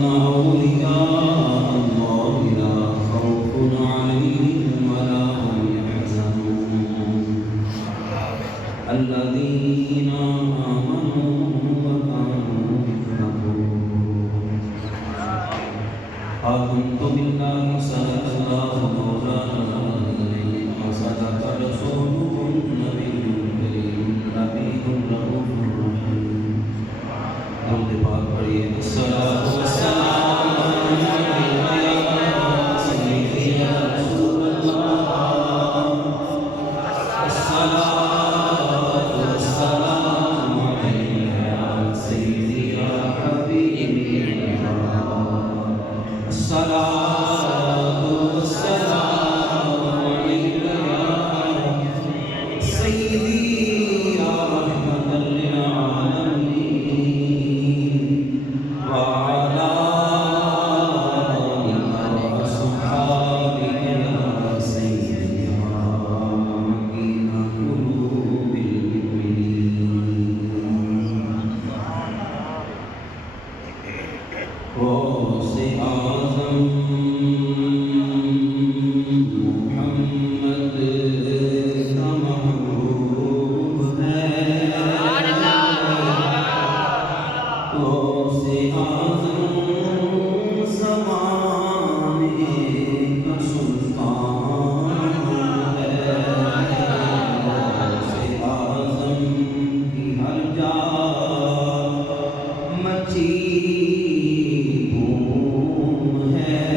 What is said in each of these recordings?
أولياء الله لا خوف عليهم ولا هم يحزنون الذين آمنوا وكانوا يتقون آمنت بالله صدق الله مولانا العظيم وصدق رسوله النبي الكريم ربيع رؤوف رحيم درود پاک پڑھیے الصلاۃ والسلام علیک یا سیدی یا رسول اللہ الصلاۃ والسلام علیک یا سیدی یا حبیبی اللہ الصلاۃ والسلام علیک یا سیدی یا رحمۃ للعالمین وعلى آلك وصحابك يا سيدي راكين قلوب المؤمنين غوث اعظم محمد کا محبوب ہے غوث اعظم زمانے کا سلطان ہے غوث اعظم کی ہر جا مچی بوم ہے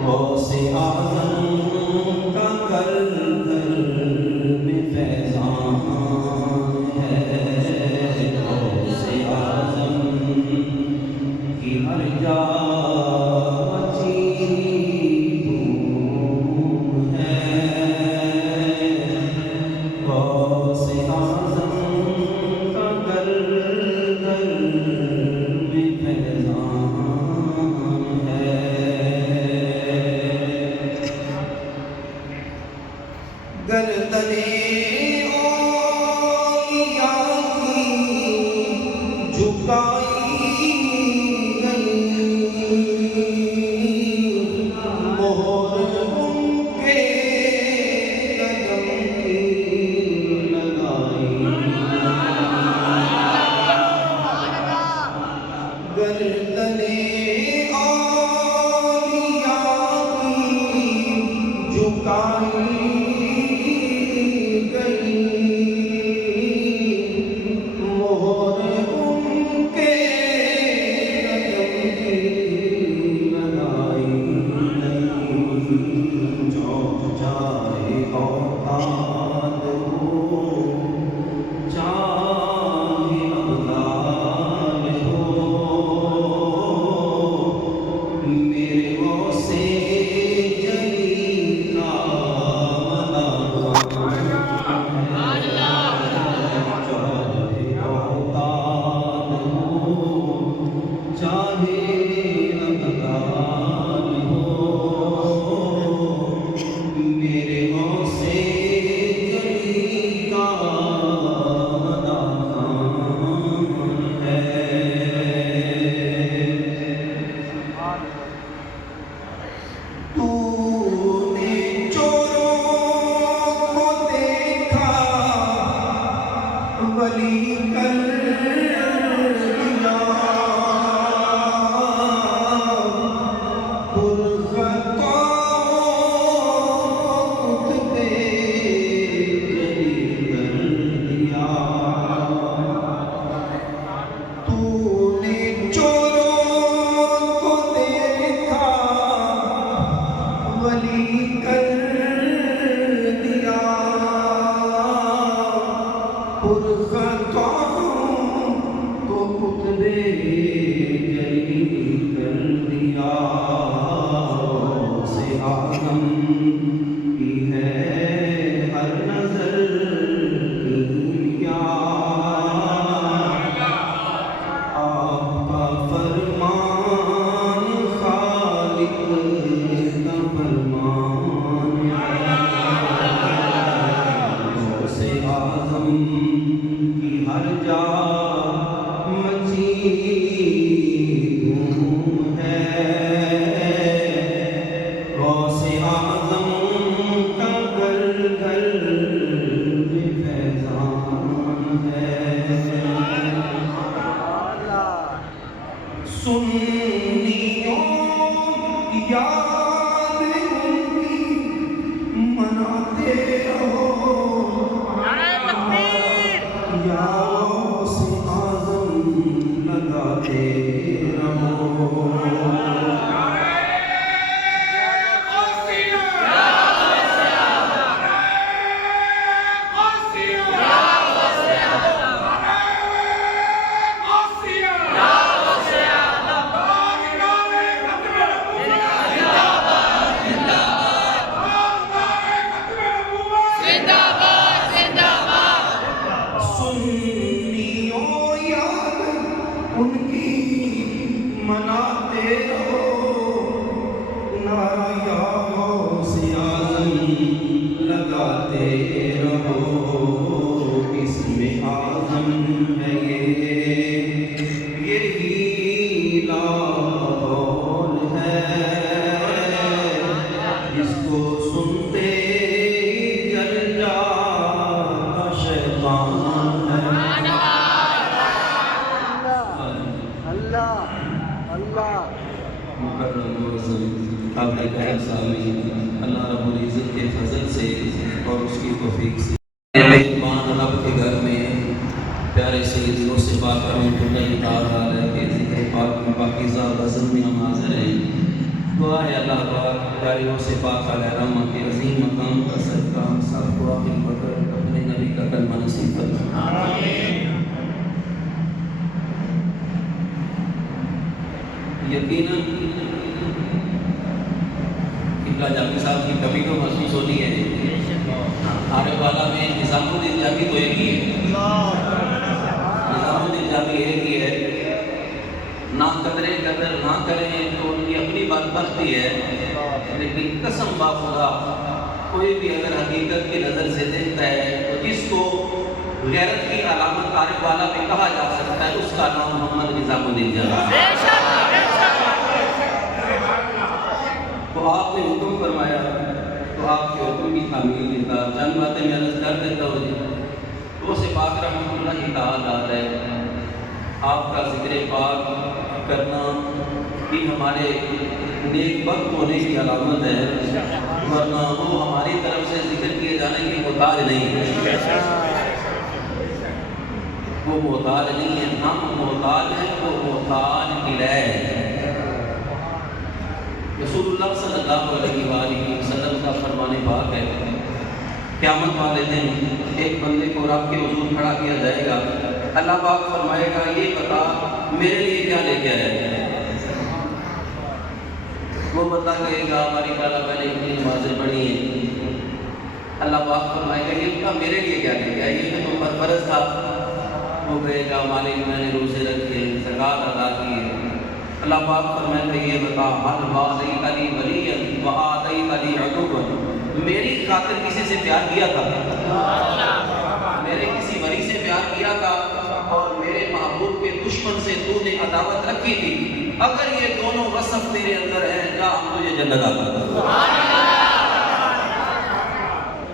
غوث اعظم کا گھر گھر میں فیضان ہے غوث اعظم کی ہر جا مچی بوم ہے غوث اعظم کا گھر گھر میں فیضان ہے گردن اولیاء کی جھکائی گئی مہر ان کے قدم کی لگائی گردن اولیاء کی جھکائی گئی مہر ان کے قدم کی لگائی نہیں جو چاہے اوتاد ہو چاہے ابدال ہو میرے غوث جلی کا چاہے اوتاد ہو چاہے ابدال ہو میرے غوث جلی کا مدام ہے تو نے چوروں کو دیکھا ولی کر دیا پرخطاؤں کو خطبے جلی کر دیا تو نے چوروں کو دیکھا ولی کر دیا پرخطاؤں کو خطبے جلی کر دیا غوث اعظم کی ہے ہر نظر کی نگاہ آپ کا فرمان خالق کا فرمان غوث اعظم کی ہر جا مچی سنیوں یاد ان کی مناتے رہو یا غوث اعظم لگاتے رہو ان کی مناتے رہو نعرہ یا غوث اعظم لگاتے رہو اسم اعظم ہے یہی لاحول ہے جس کو سنتے ہی جل جاتا شیطان ہے مکرم معظم قابل خیر سامعین، اللہ رب العزت کے فضل سے اور اس کی توفیق سے میزبان رب کے گھر میں پیارے سید غوث پاک رحمۃ اللہ تعالیٰ علیہ کے ذکر پاک میں پاکیزہ بزم میں ہم حاضر ہیں۔ دعا ہے اللہ پاک پیارے غوث پاک علیہ رحمہ کے عظیم مقام کا صدقہ ہم سب کو آخر بکر اپنے نبی کا کلمہ نصیب فرمائے۔ یقیناً قبلہ جامی صاحب کی کمی تو محسوس ہوتی ہے۔ عارف والا میں نظام الدین جامی تو ایک ہی ہے، نظام الدین جامی ایک ہی ہے، نہ قدرے قدر نہ کریں تو ان کی اپنی بات بختی ہے، لیکن قسم با خدا کوئی بھی اگر حقیقت کی نظر سے دیکھتا ہے تو جس کو غیرت کی علامت عارف والا میں کہا جا سکتا ہے اس کا نام محمد نظام الدین جامی ہے۔ تو آپ نے حکم فرمایا تو آپ کے حکم کی تعمیل دیتا چند باتیں میں عرض کر دیتا ہوں جی۔ غوث پاک رحمۃ اللہ تعالیٰ علیہ آپ کا ذکر پاک کرنا بھی ہمارے نیک بخت ہونے کی علامت ہے، ورنہ وہ ہماری طرف سے ذکر کیے جانے کی محتاج نہیں ہے، وہ محتاج نہیں ہے، ہم محتاج ہیں، وہ محتاج الہ ہے۔ رسول اللہ صلی اللہ علیہ وآلہ وسلم کا فرمان پاک ہے، قیامت والے دن ایک بندے کو رب کے حضور کھڑا کیا جائے گا، اللہ پاک فرمائے گا یہ بتا میرے لیے کیا لے کے آیا ہے؟ وہ بتا کہے گا ہماری تعالیٰ پہلے اتنی نمازیں پڑھی ہیں، اللہ پاک فرمائے گا یہ بتا میرے لیے کیا لے کے آیا؟ یہ تو تم پر فرض تھا۔ وہ کہے گا مالک میں نے روزے رکھے، زکوٰۃ ادا کی ہے، اللہ پاک فرمائے گا یہ بتا حل وعدیت لی ولیا وآتیت لی عدوا، میری خاطر کسی سے پیار کیا تھا؟ میرے کسی ولی سے پیار کیا تھا اور میرے محبوب کے دشمن سے تو نے عداوت رکھی تھی؟ اگر یہ دونوں وصف تیرے اندر ہیں جا ہم تجھے جنت عطا کر۔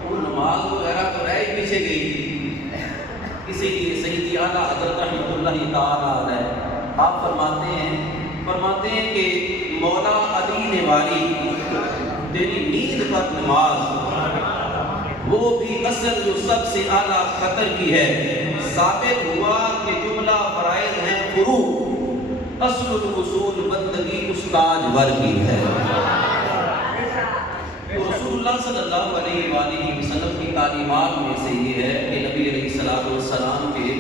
وہ نماز وغیرہ تو رہ ہی پیچھے گئی، اسی لیے سیدی اعلیٰ حضرت رحمۃ اللہ تعالیٰ علیہ آپ فرماتے ہیں کہ مولا علی نے والی تیری نیند پر نماز وہ بھی اصل جو سب سے اعلیٰ خطر کی ہے، ثابت ہوا کہ جملہ فرائض ہیں فروع، اصل الاصول بندگی استاج ور کی ہے۔ رسول اللہ صلی اللہ علیہ وآلہ وسلم کی تعلیمات میں سے یہ ہے کہ نبی علیہ السلام کے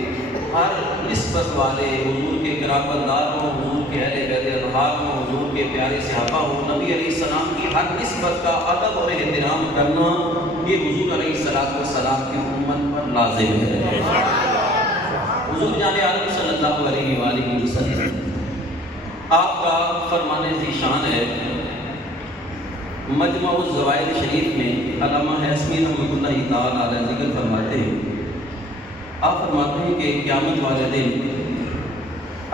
ہر نسبت والے، حضور کے قرابت دار ہوں، حضور کے اہل بیت اطہار ہوں، حضور کے پیارے صحابہ ہوں، نبی علیہ السلام کی ہر نسبت کا ادب اور احترام کرنا یہ حضور علیہ السلام کی امت پر لازم ہے۔ حضور جان عالم صلی اللہ علیہ وآلہ وسلم آپ کا فرمان ذیشان ہے، مجمع الزوائد شریف میں علامہ حسنی رحمۃ اللہ تعالیٰ علیہ ذکر فرماتے ہیں، آپ فرماتے ہیں کہ قیامت والے دن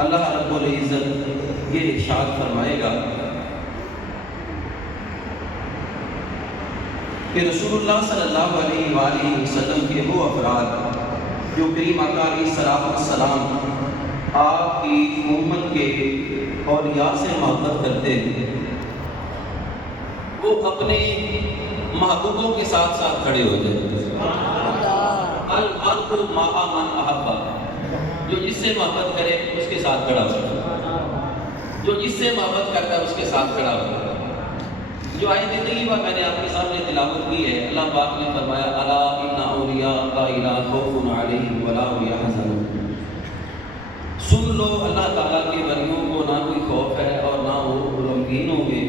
اللہ رب العزت یہ ارشاد فرمائے گا کہ رسول اللہ صلی اللہ علیہ وآلہ وسلم کے وہ افراد جو کریم آقا علیہ السلام آپ کی امت کے اولیاء سے محبت کرتے ہیں وہ اپنے محبوبوں کے ساتھ ساتھ کھڑے ہو جائیں۔ المرء مع من احب، جو جس سے محبت کرے اس کے ساتھ کھڑا ہو، جو جس سے محبت کرتا ہے اس کے ساتھ کھڑا ہو۔ جو آیت طیبہ میں نے آپ کے سامنے تلاوت کی ہے، اللہ پاک نے فرمایا الا ان اولیاء لا خوف علیہم ولا هم يحزنون۔ سن لو اللہ تعالیٰ کے ولیوں کو نہ کوئی خوف ہے اور نہ وہ غمگین ہوں گے۔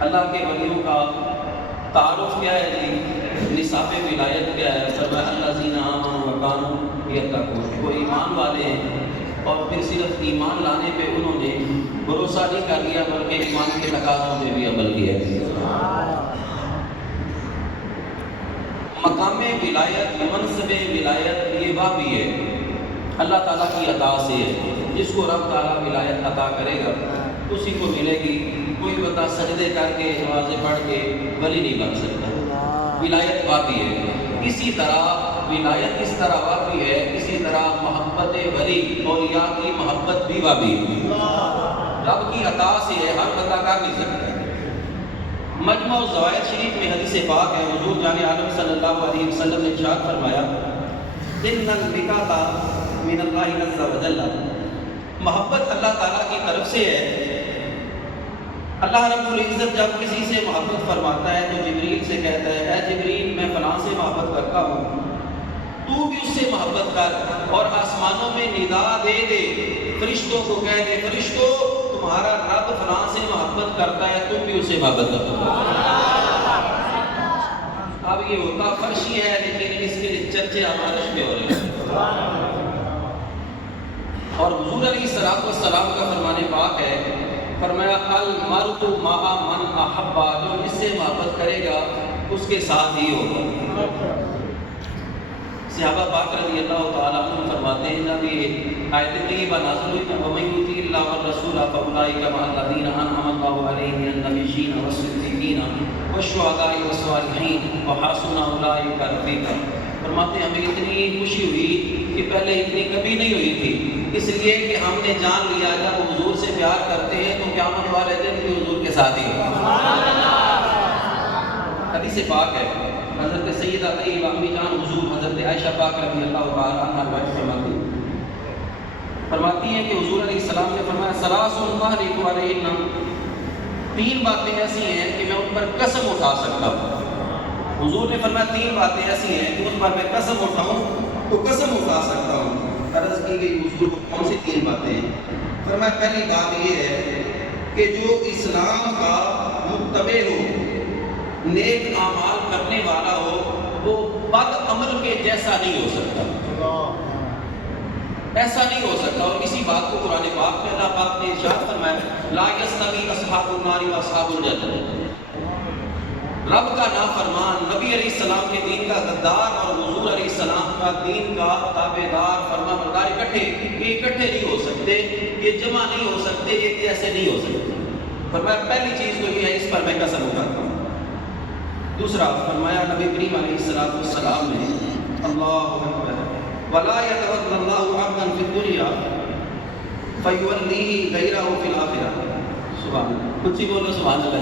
اللہ کے ولیوں کا تعارف کیا ہے جی؟ نصاب ولایت کیا ہے؟ فرمایا الذین آمنوا وکانوا یتقون، وہ ایمان والے ہیں اور پھر صرف ایمان لانے پہ انہوں نے بھروسہ نہیں کر لیا بلکہ ایمان کے تقاضوں میں بھی عمل کیا ہے۔ مقام ولایت، منصب ولایت یہ وہ بھی ہے اللہ تعالیٰ کی عطا سے ہے۔ جس کو رب تعالیٰ ولایت عطا کرے گا اسی کو ملے گی۔ کوئی بندہ سجدے کر کے نمازیں پڑھ کے ولی نہیں بن سکتا، ولایت وہ بھی ہے۔ اسی طرح ولایت اس طرح واقعی ہے، اسی طرح محبت ولی اولیاء کی محبت بھی واقعی ہے، رب کی عطا سے ہے، ہر بندہ کر نہیں سکتا۔ مجمع الزوائد شریف میں حدیث پاک ہے، حضور جان عالم صلی اللہ علیہ وسلم نے ارشاد فرمایا ان البکاۃ من اللہ عز وجل، محبت اللہ تعالیٰ کی طرف سے ہے۔ اللہ رب العزت جب کسی سے محبت فرماتا ہے تو جبریل سے کہتا ہے اے جبریل میں فلاں سے محبت کرتا ہوں، تو بھی اس سے محبت کر، اور آسمانوں میں ندا دے دے، فرشتوں کو کہہ دے فرشتوں تمہارا رب فلاں سے محبت کرتا ہے، تم بھی اس سے محبت کرو۔ اب یہ ہوتا فرشی ہے لیکن اس کے چرچے عرش میں ہو رہے ہیں۔ اور حضور علیہ السلام کا فرمان پاک ہے، فرمایا المرء مع من احب، جو جس سے محبت کرے گا اس کے ساتھ ہی ہوگا۔ صحابہ پاک رضی اللہ تعالیٰ عنہ فرماتے ہیں جب یہ آیت طیبہ نازل ہوئی تو وَمَن یُطِعِ اللَّهَ وَالرَّسُولَ فَأُولَٰئِکَ مَعَ الَّذِینَ أَنْعَمَ اللَّهُ عَلَیْہِم مِنَ النَّبِیِّینَ وَالصِّدِّیقِینَ وَالشُّہَدَاءِ وَالصَّالِحِینَ وَحَسُنَ أُولَٰئِکَ رَفِیقًا۔ فرماتے ہیں ہمیں اتنی خوشی ہوئی کہ پہلے اتنی کبھی نہیں ہوئی تھی، اس لیے کہ ہم نے جان لیا جب حضور سے پیار کرتے ہیں تو قیامت والے دن بھی حضور کے ساتھ ہی ہوگا۔ حدیث پاک ہے، حضرت سیدہ طیبہ امی جان حضور حضرت عائشہ پاک رضی اللہ تعالیٰ عنہا روایت فرماتی ہیں کہ حضور علیہ السلام نے فرمایا ثلاث احلف علیہن، تین باتیں ایسی ہیں کہ میں ان پر قسم اٹھا سکتا ہوں۔ حضور نے فرمایا تین باتیں ایسی ہیں کہ ان پر میں قسم اٹھاؤں تو قسم اٹھا سکتا ہوں۔ عرض کی گئی حضور کو کون سی تین باتیں ہیں؟ فرمایا پہلی بات یہ ہے کہ جو اسلام کا متبع ہو، نیک اعمال کرنے والا ہو، وہ بد عمل کے جیسا نہیں ہو سکتا، ایسا نہیں ہو سکتا۔ اور اسی بات کو قرآن پاک میں اللہ پاک نے ارشاد فرمایا لا یستوی اصحاب النار واصحاب الجنہ، رب کا نافرمان، نبی علیہ السلام کے دین کا غدار اور حضور علیہ السلام کا دین کا تابعدار فرما بردار یہ اکٹھے نہیں ہو سکتے، یہ جمع نہیں ہو سکتے، یہ جیسے نہیں ہو سکتے۔ فرمایا پہلی چیز تو یہ ہے اس پر میں قسم اٹھاتا ہوں۔ دوسرا فرمایا نبی کریم علیہ السلام نے اللہ اکبر ولا يتوکل اللہ عبدا فی الدنیا فیولیہ غیرہ فی الاخرہ، سبحان اللہ، کچھ ہی بولو سبحان اللہ۔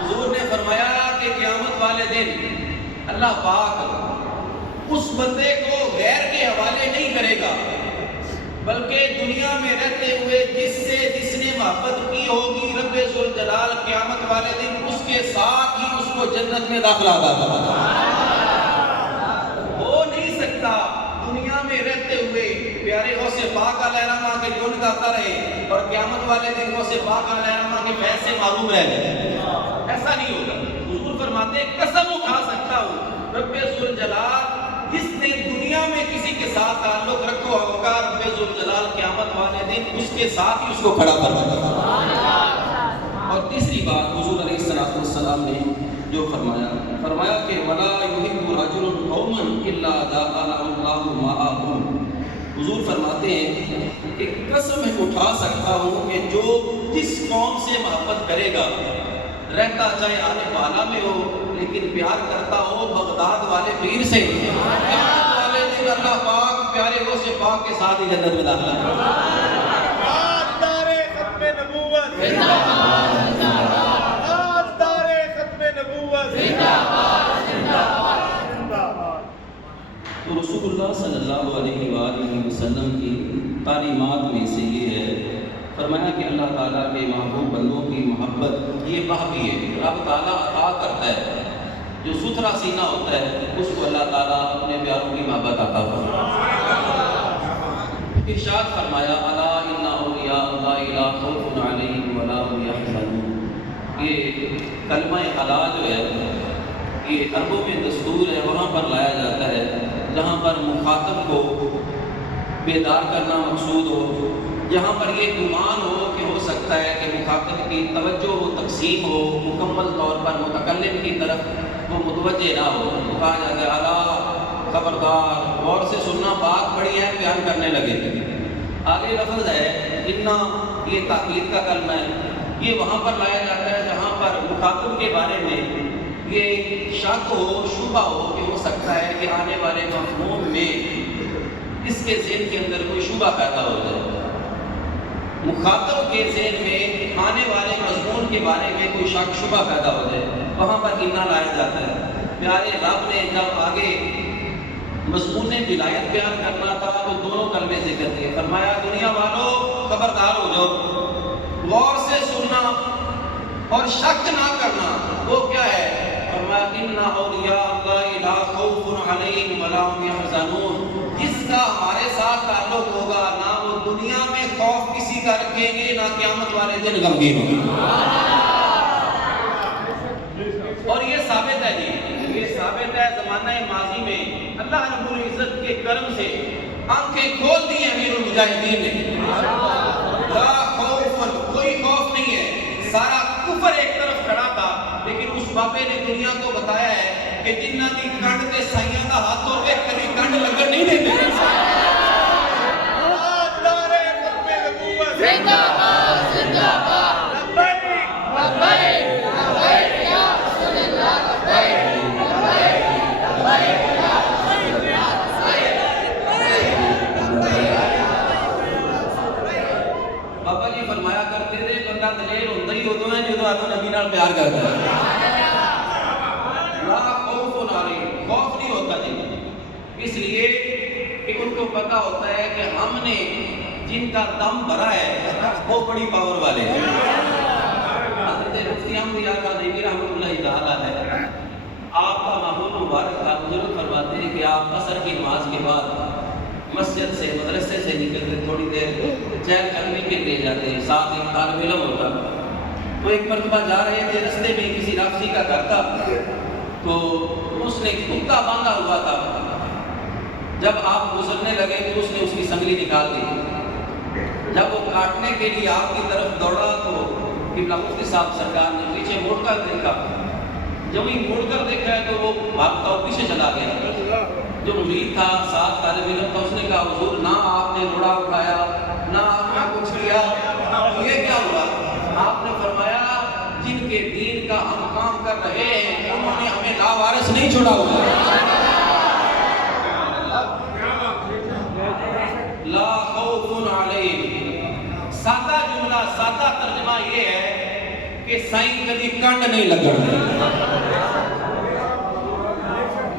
حضور نے فرمایا کہ قیامت والے دن اللہ پاک اس بندے کو غیر کے حوالے نہیں کرے گا، بلکہ دنیا میں رہتے ہوئے جس نے محبت کی ہوگی رب ذوالجلال قیامت والے دن اس کے ساتھ ہی اس کو جنت میں داخلہ عطا کرے گا۔ ہو نہیں سکتا دنیا میں رہتے ہوئے پیارے غوث پاک علیہ السلام کے گن گاتا رہے اور قیامت والے دن غوث پاک علیہ السلام کے فیض سے محروم رہ گئے، ایسا نہیں ہوگا۔ حضور فرماتے ہیں قسم اٹھا سکتا ہوں رب ذوالجلال جس نے دنیا میں کسی کے ساتھ تعلق رکھو ہوگا رب ذوالجلال قیامت والے دن اس کے ساتھ ہی اس کو کھڑا کر دے گا۔ اور تیسری بات حضور علیہ السلام نے جو فرمایا کہ ولا یحب رجل قوما الا جعل اللہ معهم، حضور فرماتے ہیں کہ قسم اٹھا سکتا ہوں کہ جو جس قوم سے محبت کرے گا، رہتا چاہے آنے والا میں ہو لیکن پیار کرتا ہو بغداد والے پیر سے، قیامت والے دن اللہ پاک پاک پیارے وہ سے پاک کے ساتھ ہی جنت میں داخلہ تاجدار ختم نبوت زندہ باد، تاجدار ختم نبوت زندہ باد، زندہ باد، زندہ باد۔ تو رسول اللہ صلی اللہ علیہ وآلہ وسلم کی تعلیمات میں سے یہ ہے، فرمایا کہ اللہ تعالیٰ کے محبوب بندوں کی محبت یہ بہبی ہے، رب تعالیٰ عطا کرتا ہے، جو ستھرا سینہ ہوتا ہے اس کو اللہ تعالیٰ اپنے پیاروں کی محبت عطا فرماتا ہے۔ ارشاد فرمایا الا ان اولیاء اللہ لا خوف علیہم ولا هم یحزنون۔ یہ کلمہ الا جو ہے یہ عربوں میں دستور ہے، وہاں پر لایا جاتا ہے جہاں پر مخاطب کو بیدار کرنا مقصود ہو، جہاں پر یہ گمان ہو کہ ہو سکتا ہے کہ مخاطب کی توجہ و تقسیم ہو، مکمل طور پر متکلم کی طرف وہ متوجہ نہ ہو، کہا جاتا ہے الا خبردار، غور سے سننا، بات بڑی ہے، بیان کرنے لگے۔ آگے لفظ ہے انا، یہ تاکید کا کلمہ ہے، یہ وہاں پر لایا جاتا ہے جہاں پر مخاطب کے بارے میں یہ شک ہو، شبہ ہو کہ ہو سکتا ہے کہ آنے والے مفہوم میں اس کے ذہن کے اندر کوئی شبہ پیدا ہو جائے، مخاطب کے ذہن میں آنے والے مضمون کے بارے میں کوئی شک شبہ پیدا ہو جائے، وہاں پر انا لایا جاتا ہے۔ پیارے رب نے جب آگے مضمون ولایت بیان کرنا تھا تو دونوں کلمے ذکر کیے، فرمایا دنیا والو خبردار ہو جاؤ، غور سے سننا اور شک نہ کرنا۔ وہ کیا ہے؟ فرمایا ان اولیاء اللہ لا خوف علیہم ولا هم یحزنون، جس کا ہمارے ساتھ تعلق ہوگا نہ وہ دنیا میں خوف کسی کا رکھیں گے، نہ قیامت والے دن غمگین ہوں گے۔ اور یہ ثابت ہے جی، یہ ثابت ہے زمانہ ماضی میں اللہ رب العزت کے کرم سے آنکھیں کھول دی امیر المجاہدین نے۔ لا خوف، کوئی خوف نہیں ہے، سارا کفر ایک طرف کھڑا تھا، لیکن اس بابے نے دنیا کو بتایا ہے کہ جنہ دی کنڈ تے سائیاں دا ہاتھ ہوے کبھی کنڈ لگن نہیں دیتے۔ تاجدار ختم نبوت زندہ باد، زندہ باد، لبیک لبیک لبیک یا رسول اللہ، لبیک لبیک لبیک یا رسول اللہ، بابا جی فرمایا کرتے تھے بندہ دلیر ہوتا ہی ادو ہے جدو آپ نبی نال پیار کرتا ہے۔ لا خوف علیہم، خوف نہیں ہوتا جی، اس لیے کہ ان کو پتا ہوتا ہے کہ ہم نے جن کا دم بھرا ہے وہ بڑی پاور والے ہیں۔ حضرت مفتی احمد یار قادری رحمۃ اللہ تعالیٰ ہے، آپ کا ماحول مبارک تھا، بزرگ فرماتے ہیں کہ آپ عصر کی نماز کے بعد مسجد سے مدرسے سے نکل کے تھوڑی دیر چہل قدمی کے لیے جاتے ہیں، ساتھ ایک طالب علم ہوتا، تو ایک مرتبہ جا رہے تھے، رستے میں کسی رافضی کا گھر تھا، تو اس نے کتا باندھا ہوا تھا، جب آپ گزرنے لگے تو اس نے اس کی سنگلی نکال دی، جب وہ کاٹنے کے لیے آپ کی طرف دوڑا تو قبلہ مفتی صاحب سرکار نے پیچھے مڑ کر دیکھا، جب ہی مڑ کر دیکھا ہے تو وہ بھاگتا ہوا پیچھے چلا گیا۔ جو مرید تھا، ساتھ طالب علم تھا، اس نے کہا حضور نہ آپ نے روڑا اٹھایا، نہ آپ نے کچھ کیا، یہ کیا ہوا؟ آپ نے فرمایا جن کے دین کا ہم کام کر رہے ہیں انہوں نے ہمیں لاوارث نہیں چھوڑا ہوا۔ لا خوف علیہم، سادہ جملہ، سادہ ترجمہ یہ ہے کہ سائیں کبھی کنڈ نہیں لگن۔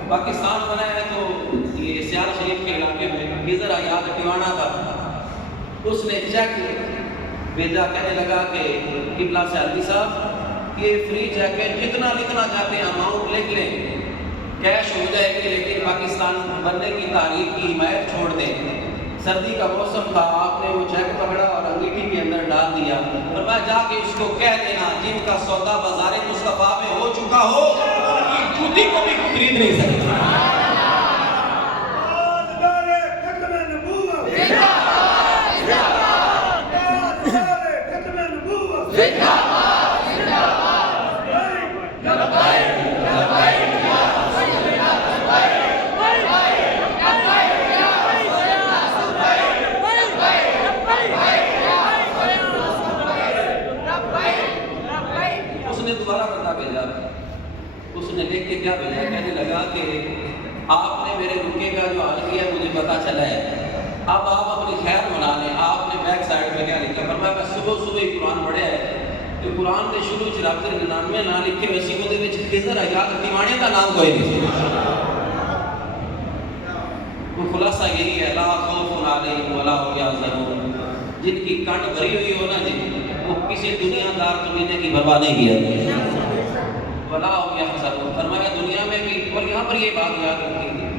پاکستان بنا ہے تو یہ سیال شریف کے علاقے میں خضر آیات ٹیوانا تھا، اس نے چیک بھیجا، کہنے لگا کہ قبلہ سے حاجی صاحب یہ فری چیک ہے، جتنا لکھنا چاہتے ہیں اماؤنٹ لکھ لیں، کیش ہو جائے گی، لیکن پاکستان بننے کی تاریخ کی حمایت چھوڑ دیں۔ سردی کا موسم تھا، آپ نے وہ چیک پکڑا اور انگیٹھی کے اندر ڈال دیا، اور میں جا کے اس کو کہہ دینا جن کا سودا بازار مصطفیٰ میں ہو چکا ہو ان کی جوتی کو بھی خرید نہیں سکتے۔ تاجدار ختم نبوت زندہ باد، زندہ باد، تاجدار ختم نبوت زندہ باد، زندہ باد، لبیک لبیک یا رسول اللہ، لبیک لبیک یا رسول اللہ، اس نے دوبارہ بندہ بھیجا، اس نے لکھ کے کیا بھیجا، کہنے لگا کہ آپ نے میرے رکے کا جو حال کیا ہے مجھے پتا چلا ہے، اب آپ اپنی خیر منا لیں۔ آپ نے بیک سائڈ پہ کیا لکھا؟ فرمایا میں صبح صبح ہی قرآن پڑھیا ہے کہ قرآن کے شروع چ رب کے 99 نام لکھے ہوئے سی، وہ خضر حیات دیوانے کا نام کوئی نہیں سی۔ وہ خلاصہ یہی ہے، لا خوف علیہم ولا هم يحزنون، جن کی کنڈ بھری ہوئی ہو نا جی، وہ کسی دنیا دار کمینے کی پرواہ نہیں کیا ولا هم يحزنون۔ فرمایا دنیا میں بھی، اور یہاں پر یہ بات یاد رکھیے،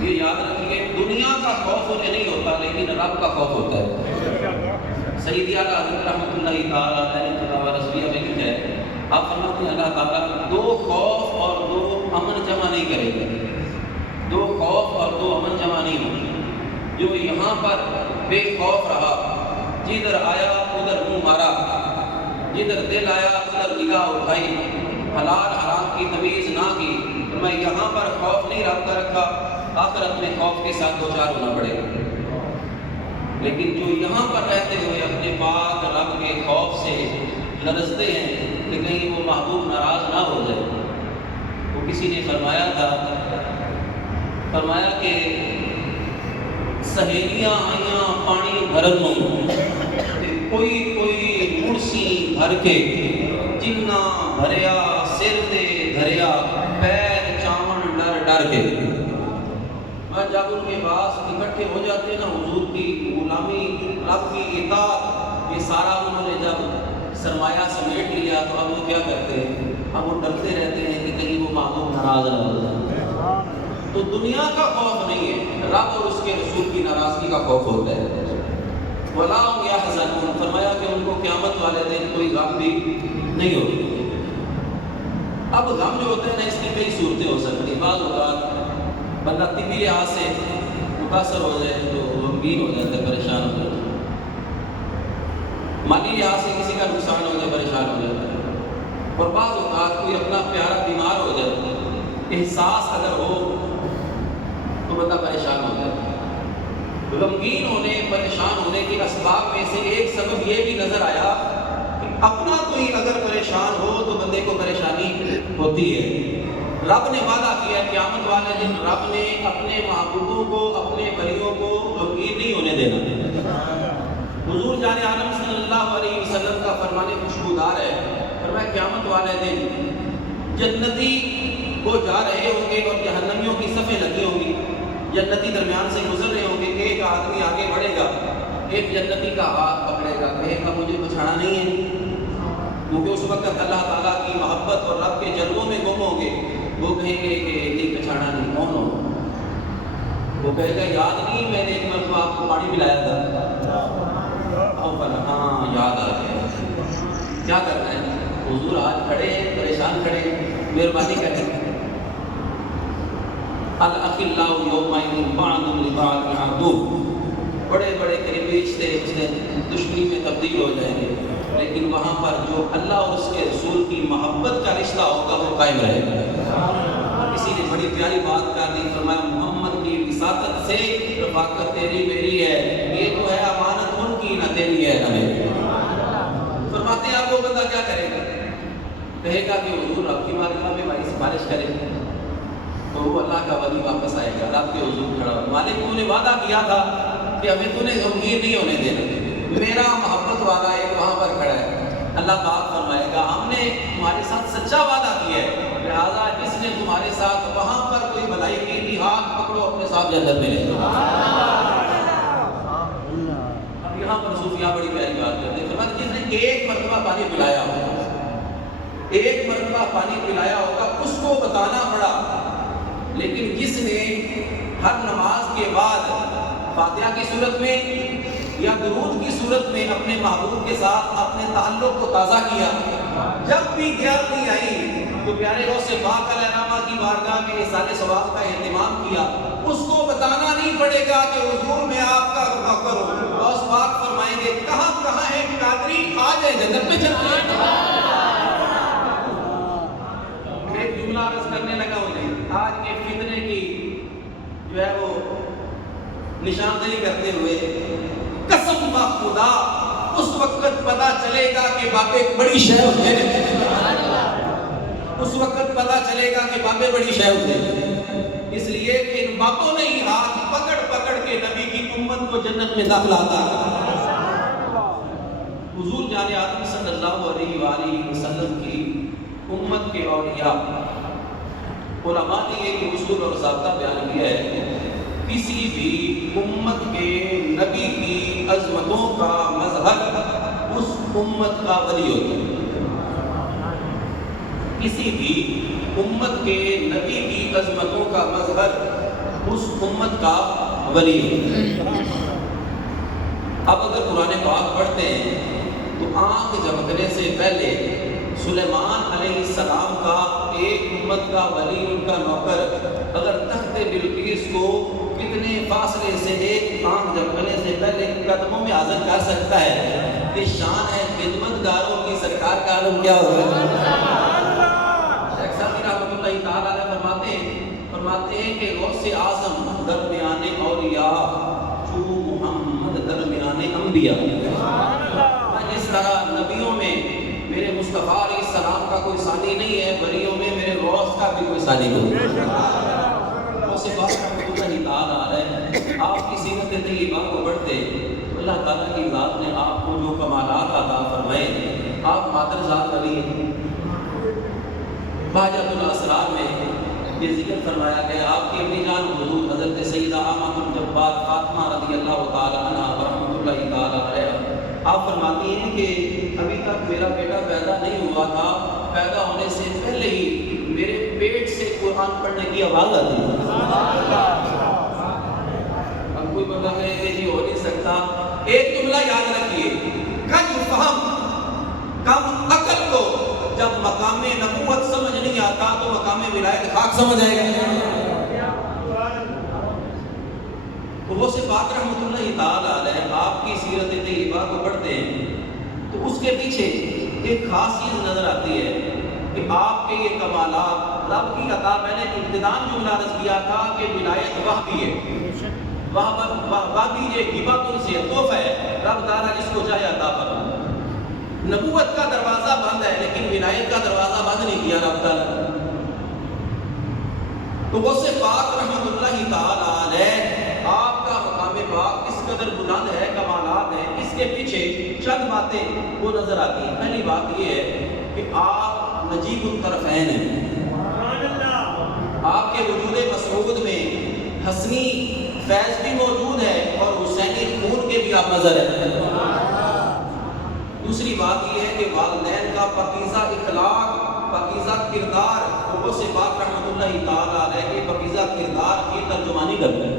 یہ یاد رکھیے دنیا کا خوف انہیں نہیں ہوتا لیکن رب کا خوف ہوتا ہے۔ سیدی اعلیٰ حضرت رحمۃ اللہ تعالیٰ علیہ کتاب رضویہ میں لکھا ہے، آپ فرماتے ہیں اللہ تعالیٰ دو خوف اور دو امن جمع نہیں کرے گا، دو خوف اور دو امن جمع نہیں ہوگی۔ جو یہاں پر بے خوف رہا، جدھر آیا ادھر منہ مارا، جدھر دل آیا ادھر نگاہ اٹھائی، حلال حرام کی تمیز نہ کی، میں یہاں پر خوف نہیں رب کا رکھا، آخرت میں خوف کے ساتھ دو چار ہونا پڑے گا۔ لیکن جو یہاں پر رہتے ہوئے اپنے پاک رب کے خوف سے لرزتے ہیں کہ کہیں وہ محبوب ناراض نہ ہو جائے۔ وہ کسی نے فرمایا تھا، فرمایا کہ سہیلیاں آئیاں پانی بھرن نوں، کوئی مڑسی بھر کے جنہ بھریا سر دے دھریا پیر چاون ڈر ڈر کے۔ میں جب ان کے پاس اکٹھے ہو جاتے ہیں نا، حضور کی غلامی، رب کی اطاعت، یہ سارا انہوں نے جب سرمایہ سمیٹ لیا تو اب وہ کیا کرتے ہیں؟ اب وہ ڈرتے رہتے ہیں کہ کہیں وہ محبوب ناراض نہ ہو جائے۔ تو دنیا کا خوف نہیں ہے، رب اور اس کے رسول کی ناراضگی کا خوف ہوتا ہے۔ وَلَا هُمْ يَحْزَنُونَ، فرمایا کہ ان کو قیامت والے دن کوئی غم بھی نہیں ہوگی۔ اب غم جو ہوتے ہیں نا، اس کی کئی صورتیں ہو سکتی ہیں۔ بعض اوقات بندہ طبی لحاظ سے متاثر ہو جائے تو غمگین ہو جاتا ہے، پریشان ہو جاتا ہے۔ مالی لحاظ سے کسی کا نقصان ہو جائے، پریشان ہو جاتا ہے۔ اور بعض اوقات کوئی اپنا پیارا بیمار ہو جائے، احساس اگر ہو تو بندہ پریشان ہو جاتا ہے۔ غمگین ہونے، پریشان ہونے کے اسباب میں سے ایک سبب یہ بھی نظر آیا کہ اپنا کوئی اگر پریشان ہو تو بندے کو پریشانی ہوتی ہے۔ رب نے وعدہ کیا قیامت والے دن رب نے اپنے محبوبوں کو، اپنے ولیوں کو غمگین نہیں ہونے دینا۔ حضور جان عالم صلی اللہ علیہ وسلم کا فرمان خوشبودار ہے، فرمایا قیامت والے دن جنتی وہ جا رہے ہوں گے اور جہنمیوں کی صفیں لگی ہوں گی، جنتی درمیان سے گزر رہے ہوں گے، ایک آدمی آگے بڑھے گا، ایک جنتی کا ہاتھ پکڑے گا، کہے گا مجھے پچھاڑا نہیں ہے، کیونکہ اس وقت اللہ تعالیٰ کی محبت اور رب کے جلووں میں گم ہوں گے۔ وہ کہیں گے کہ نہیں پچھاڑا نہیں، کون ہو؟ وہ کہے گا یاد نہیں میں نے ایک مرتبہ آپ کو پانی پلایا تھا؟ ہاں یاد آ گیا۔ کیا کرنا ہے؟ حضور آج کھڑے ہیں، پریشان کھڑے ہیں، مہربانی کریں۔ الاخلاء یومئذ بعضهم لبعض عدو، بڑے بڑے قریبی رشتے دشمنی میں تبدیل ہو جائیں گے، لیکن وہاں پر جو اللہ اور اس کے رسول کی محبت کا رشتہ ہوگا وہ قائم رہے گا۔ کسی نے بڑی پیاری بات کر دی، فرمایا محمد کی وساطت سے رفاقت تیری میری ہے، یہ تو ہے امانت ان کی، نہ تیری ہے نہ میری۔ فرماتے ہیں اب وہ بندہ کیا کرے گا؟ کہے گا کہ حضور رب کی بارگاہ میں بھائی سفارش کرے، تو وہ اللہ کا ولی واپس آئے گا، رب کے حضور کھڑا ہو، مالک تو نے وعدہ کیا تھا کہ ہمیں تو نے غمگین نہیں ہونے دینا، میرا محبت والا ایک وہاں پر کھڑا ہے۔ اللہ پاک فرمائے گا ہم نے تمہارے ساتھ سچا وعدہ کیا ہے، لہٰذا جس نے تمہارے ساتھ وہاں پر کوئی بھلائی کی تھی، ہاتھ پکڑو اپنے ساتھ جنت میں لے جاؤ۔ اب یہاں پر صوفیاء بڑی پیاری بات کرتے ہیں، فرماتے جس نے ایک مرتبہ پانی پلایا ہوگا، ایک مرتبہ پانی پلایا ہوگا، اس کو بتانا پڑا، لیکن جس نے ہر نماز کے بعد فاتحہ کی صورت میں یا درود کی صورت میں اپنے محبوب کے ساتھ اپنے تعلق کو تازہ کیا، جب بھی گیارہویں آئی تو پیارے روز سے پاک علیہ نامہ کی بارگاہ میں احسان ثواب کا اہتمام کیا، اس کو بتانا نہیں پڑے گا کہ حضور میں آپ کا نوکر ہوں، غوث پاک فرمائیں گے کہاں کہاں ہے قادری، آ جائے جنت میں چلتے ہیں۔ ایک جملہ عرض کرنے لگا انہیں، آج کے فتنے کی جو ہے وہ نشاندہی کرتے ہوئے، قسم خدا اس وقت پتا چلے گا کہ بابے بڑی شے ہوتے ہیں، اس وقت پتا چلے گا کہ بابے بڑی شے ہوتے ہیں۔ اس لیے کہ ان باتوں نے ہی ہاتھ پکڑ پکڑ کے نبی کی امت کو جنت میں داخل آتا ہے۔ حضور جان عالم صلی اللہ علیہ وآلہ وسلم کی امت کے اولیاء علماء نے ایک اصول اور ضابطہ بیان کیا ہے، کسی بھی امت کے نبی کی عظمتوں کا مظہر اس امت کا ولی ہوتا ہے۔ کسی بھی امت کے نبی کی عظمتوں کا مظہر اس امت کا ولی ہوتا ہے۔ اب اگر قرآن پاک پڑھتے ہیں تو آنکھ جھپکنے سے پہلے سلیمان علیہ السلام کا ایک امت کا ولی، ان کا نوکر، اگر تخت بلقیس کو کتنے فاصلے سے ایک آنکھ جھپکنے سے پہلے قدموں میں حاضر کر سکتا ہے، یہ شان ہے خدمتگاروں کی۔ سرکار کا عالم کیا ہوگا؟ شیخ صاحب رحمۃ اللہ تعالیٰ علیہ فرماتے ہیں کہ غوث اعظم درمیان اولیاء، جو محمد درمیان انبیاء۔ جس طرح نبیوں میں میرے مصطفیٰ علیہ السلام کا کوئی ثانی نہیں ہے، ولیوں میں میرے غوث کا بھی کوئی ثانی نہیں ہے۔ غوث پاک رحمۃ اللہ تعالیٰ علیہ آپ کی سیرت طیبہ کو پڑھتے تو اللہ تعالیٰ کی ذات نے آپ کو جو کمالات عطا فرمائے، آپ مادر ذات ولی ہیں۔ بہجت الاسرار میں یہ ذکر فرمایا گیا، آپ کی اپنی جان حضور حضرت سیدہ آمنہ الجبار فاطمہ رضی اللہ تعالیٰ عنہ ورحمۃ اللہ تعالیٰ علیہ، آپ فرماتی ہیں کہ ابھی تک میرا بیٹا پیدا نہیں ہوا تھا، پیدا ہونے سے پہلے ہی میرے پیٹ سے قرآن پڑھنے کی آواز آتی تھی۔ اب کوئی بندہ کہے کہ جی ہو نہیں سکتا، ایک جملہ یاد رکھیے، کم فہم کم عقل کو جب مقام نبوت سمجھ نہیں آتا تو مقام ولایت خاک سمجھ آئے گا۔ وہ سے پاک رحمۃ اللہ تعالیٰ علیہ آپ کی سیرت طیبہ کو پڑھتے ہیں تو اس کے پیچھے ایک خاص چیز نظر آتی ہے کہ آپ کے یہ کمالات رب کی عطا، میں نے ابتداءً جملہ عرض کیا تھا کہ ولایت وحی ہے، وحی یہ ہبۃ سے تحفہ ہے، رب تعالیٰ جس کو چاہے عطا فرمائے۔ نبوت کا دروازہ بند ہے لیکن ولایت کا دروازہ بند نہیں کیا رب تعالیٰ۔ تو وہ سے پاک رحمۃ اللہ تعالیٰ علیہ آپ کا مقام پاک اس قدر بلند ہے، کمالات ہیں، اس کے پیچھے چند باتیں وہ نظر آتی ہیں۔ پہلی بات یہ ہے کہ آپ نجیب الطرفین ہیں، آپ کے وجود مسعود میں حسنی فیض بھی موجود ہے اور حسینی خون کے بھی آپ نظر ہیں۔ دوسری بات یہ ہے کہ والدین کا پاکیزہ اخلاق، پاکیزہ کردار، وہ سے پاک رحمۃ اللہ تعالیٰ علیہ کے پاکیزہ کردار کی ترجمانی کرتے ہیں۔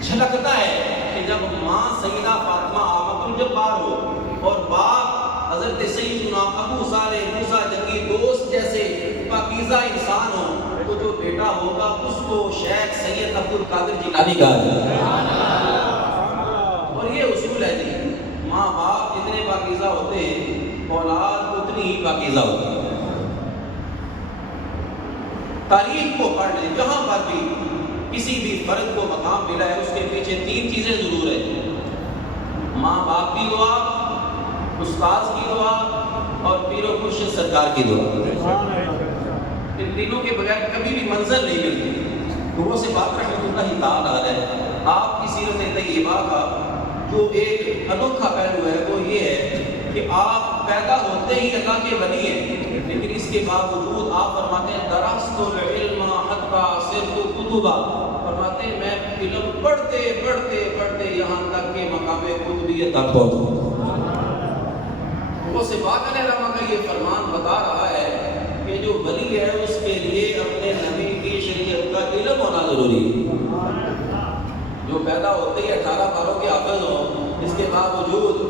جھلکتا ہے کہ جب ماں سیدہ فاطمہ آمنہ الجبار ہو اور باپ حضرت سیدنا ابو صالح موسیٰ جنگی دوست جیسے پاکیزہ انسان ہو تو جو بیٹا ہوگا اس کو شیخ سید عبد القادر جیلانی کہا جائے۔ اور یہ اصول ہے جی، ماں باپ جتنے پاکیزہ ہوتے ہیں اولاد اتنی ہی پاکیزہ ہوتی ہے۔ تاریخ کو پڑھ لیں، جہاں پر بھی کسی بھی فرد کو مقام ملا ہے اس کے پیچھے تین چیزیں ضرور ہیں، ماں باپ کی دعا، استاذ کی دعا اور پیر و مرشد سرکار کی دعا۔ ان تینوں کے بغیر کبھی بھی منزل نہیں ملتی۔ وہ سے بات رحمۃ اللہ تعالیٰ علیہ آپ کی سیرت طیبہ کا جو ایک انوکھا پہلو ہے وہ یہ ہے کہ آپ پیدا ہوتے ہی اللہ کے ولی ہیں، لیکن اس کے باوجود آپ فرماتے ہیں درست العلم حتی صرت کتبا، فرماتے ہیں میں علم پڑھتے پڑھتے پڑھتے یہاں تک کہ مقام قطبیت تک پہنچا۔ وہ سے پاک علیہ رحمہ کا یہ فرمان بتا رہا ہے کہ جو ولی ہے اس کے لیے اپنے نبی کی شریعت کا علم ہونا ضروری ہے۔ جو پیدا ہوتے ہی 18 پاروں کے حافظ ہوں، اس کے باوجود